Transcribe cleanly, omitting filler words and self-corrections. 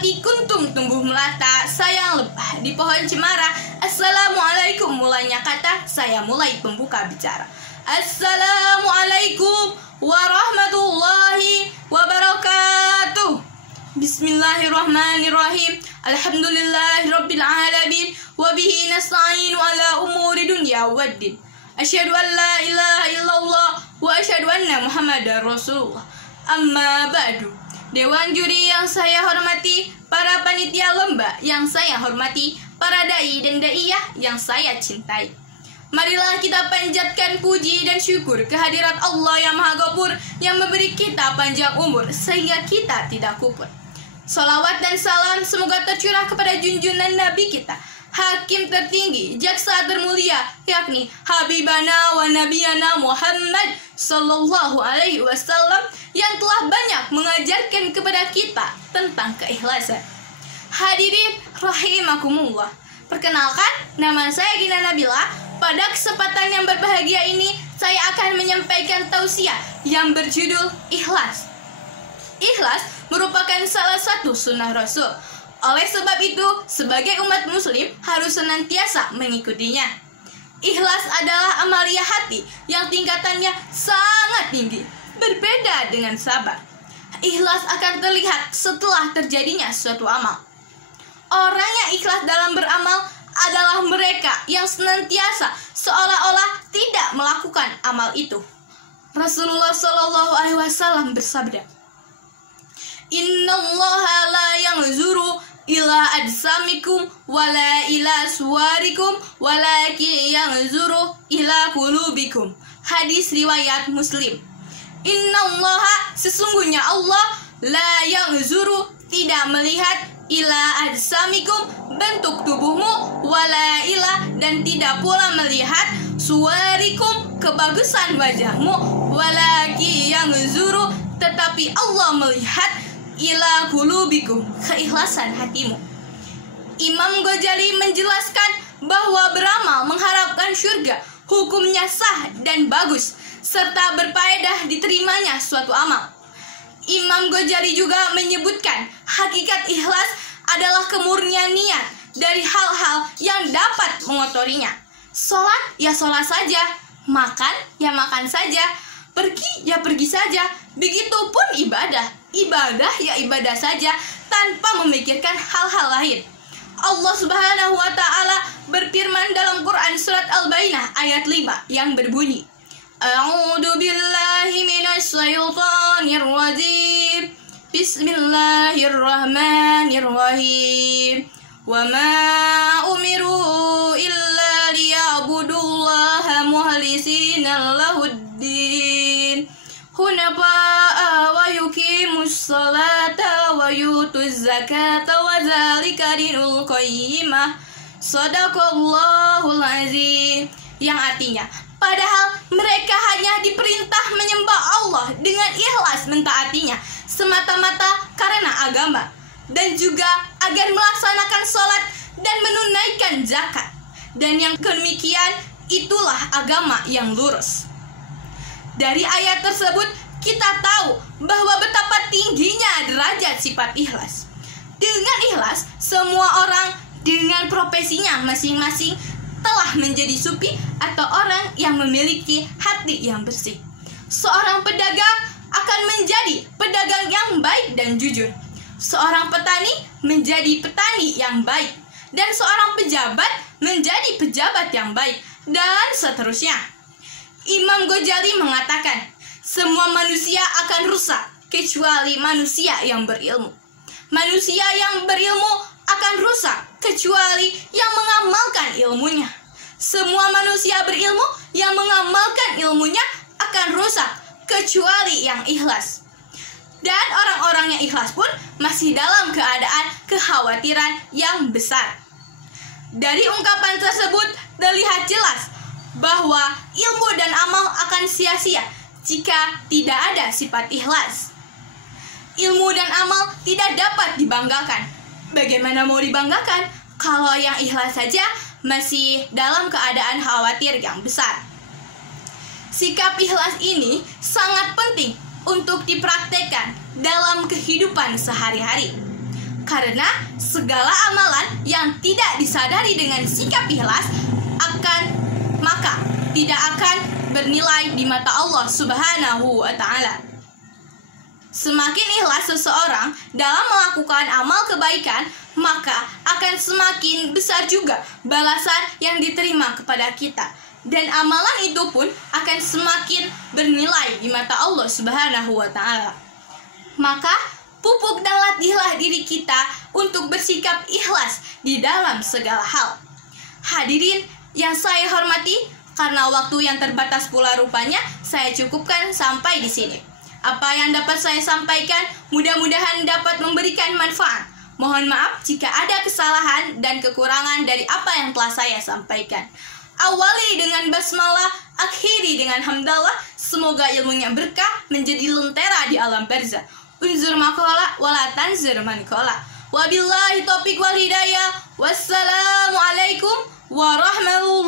Seperti kuntum tumbuh melata, sayang lebah di pohon cemara. Assalamualaikum mulainya kata, saya mulai pembuka bicara. Assalamualaikum warahmatullahi wabarakatuh. Bismillahirrahmanirrahim. Alhamdulillahirabbil alamin wa bihi nasta'inu ala umuri dunya waddin. Asyhadu an la ilaha illallah wa asyhadu anna Muhammadar Rasulullah. Amma ba'du. Dewan juri yang saya hormati, para panitia lomba yang saya hormati, para dai dan daiyah yang saya cintai. Marilah kita panjatkan puji dan syukur kehadirat Allah yang Maha Ghafur, yang memberi kita panjang umur sehingga kita tidak kufur. Salawat dan salam semoga tercurah kepada junjungan Nabi kita, Hakim tertinggi, jaksa termulia, yakni Habibana wa Nabiyana Muhammad Sallallahu Alaihi Wasallam, yang telah banyak mengajarkan kepada kita tentang keikhlasan. Hadirin rahimakumullah, perkenalkan, nama saya Gina Nabila. Pada kesempatan yang berbahagia ini, saya akan menyampaikan tausiah yang berjudul Ikhlas. Ikhlas merupakan salah satu sunnah Rasul. Oleh sebab itu, sebagai umat muslim harus senantiasa mengikutinya. Ikhlas adalah amalia hati yang tingkatannya sangat tinggi, berbeda dengan sabar. Ikhlas akan terlihat setelah terjadinya suatu amal. Orang yang ikhlas dalam beramal adalah mereka yang senantiasa seolah-olah tidak melakukan amal itu. Rasulullah Shallallahu Alaihi Wasallam bersabda, Innallaha la yanzuru ila ajsamikum wala ila suwarikum walakin yanzuru ila qulubikum. Hadis riwayat Muslim. Innallaha, sesungguhnya Allah, la yanzuru, tidak melihat, ila ajsamikum, bentuk tubuhmu, wala ila, dan tidak pula melihat, suwarikum, kebagusan wajahmu, walaki yanzuru, tetapi Allah melihat, ila qulubikum, keikhlasan hatimu. Imam Ghazali menjelaskan bahwa beramal mengharapkan syurga hukumnya sah dan bagus, serta berfaedah diterimanya suatu amal. Imam Ghazali juga menyebutkan hakikat ikhlas adalah kemurnian niat dari hal-hal yang dapat mengotorinya. Sholat ya sholat saja, makan ya makan saja, pergi ya pergi saja. Begitupun ibadah ya ibadah saja tanpa memikirkan hal-hal lain. Allah Subhanahu wa Ta'ala berfirman dalam Quran surat Al-Baqarah ayat 5 yang berbunyi, A'udzu billahi minasy syaithanir rajim. Bismillahirrahmanirrahim. Wa ma umiru illa liya'budullaha mukhlisina lahuddin hunafa'a wa yuqimus salata wa yutuz zakata wa dzalika dinul qayyimah. Shadaqallahul azim. Yang artinya, padahal mereka hanya diperintah menyembah Allah dengan ikhlas mentaatinya semata-mata karena agama, dan juga agar melaksanakan sholat dan menunaikan zakat. Dan yang demikian itulah agama yang lurus. Dari ayat tersebut kita tahu bahwa betapa tingginya derajat sifat ikhlas. Dengan ikhlas, semua orang dengan profesinya masing-masing telah menjadi sufi atau orang yang memiliki hati yang bersih. Seorang pedagang akan menjadi pedagang yang baik dan jujur. Seorang petani menjadi petani yang baik, dan seorang pejabat menjadi pejabat yang baik, dan seterusnya. Imam Ghazali mengatakan, semua manusia akan rusak kecuali manusia yang berilmu. Manusia yang berilmu akan rusak kecuali yang mengamalkan ilmunya. Semua manusia berilmu yang mengamalkan ilmunya akan rusak kecuali yang ikhlas. Dan orang-orang yang ikhlas pun masih dalam keadaan kekhawatiran yang besar. Dari ungkapan tersebut terlihat jelas bahwa ilmu dan amal akan sia-sia jika tidak ada sifat ikhlas. Ilmu dan amal tidak dapat dibanggakan. Bagaimana mau dibanggakan kalau yang ikhlas saja masih dalam keadaan khawatir yang besar? Sikap ikhlas ini sangat penting untuk dipraktekkan dalam kehidupan sehari-hari. Karena segala amalan yang tidak disadari dengan sikap ikhlas maka tidak akan bernilai di mata Allah Subhanahu wa Ta'ala. Semakin ikhlas seseorang dalam melakukan amal kebaikan, maka akan semakin besar juga balasan yang diterima kepada kita, dan amalan itu pun akan semakin bernilai di mata Allah Subhanahu wa Ta'ala. Maka pupuk dan latihlah diri kita untuk bersikap ikhlas di dalam segala hal. Hadirin yang saya hormati, karena waktu yang terbatas pula rupanya, saya cukupkan sampai di sini. Apa yang dapat saya sampaikan mudah-mudahan dapat memberikan manfaat. Mohon maaf jika ada kesalahan dan kekurangan dari apa yang telah saya sampaikan. Awali dengan basmalah, akhiri dengan hamdalah. Semoga ilmunya berkah, menjadi lentera di alam barzah. Unzur maqala wala tanzur man qala. Wabillahi taufiq wal hidayah. Wassalamualaikum warahmatullahi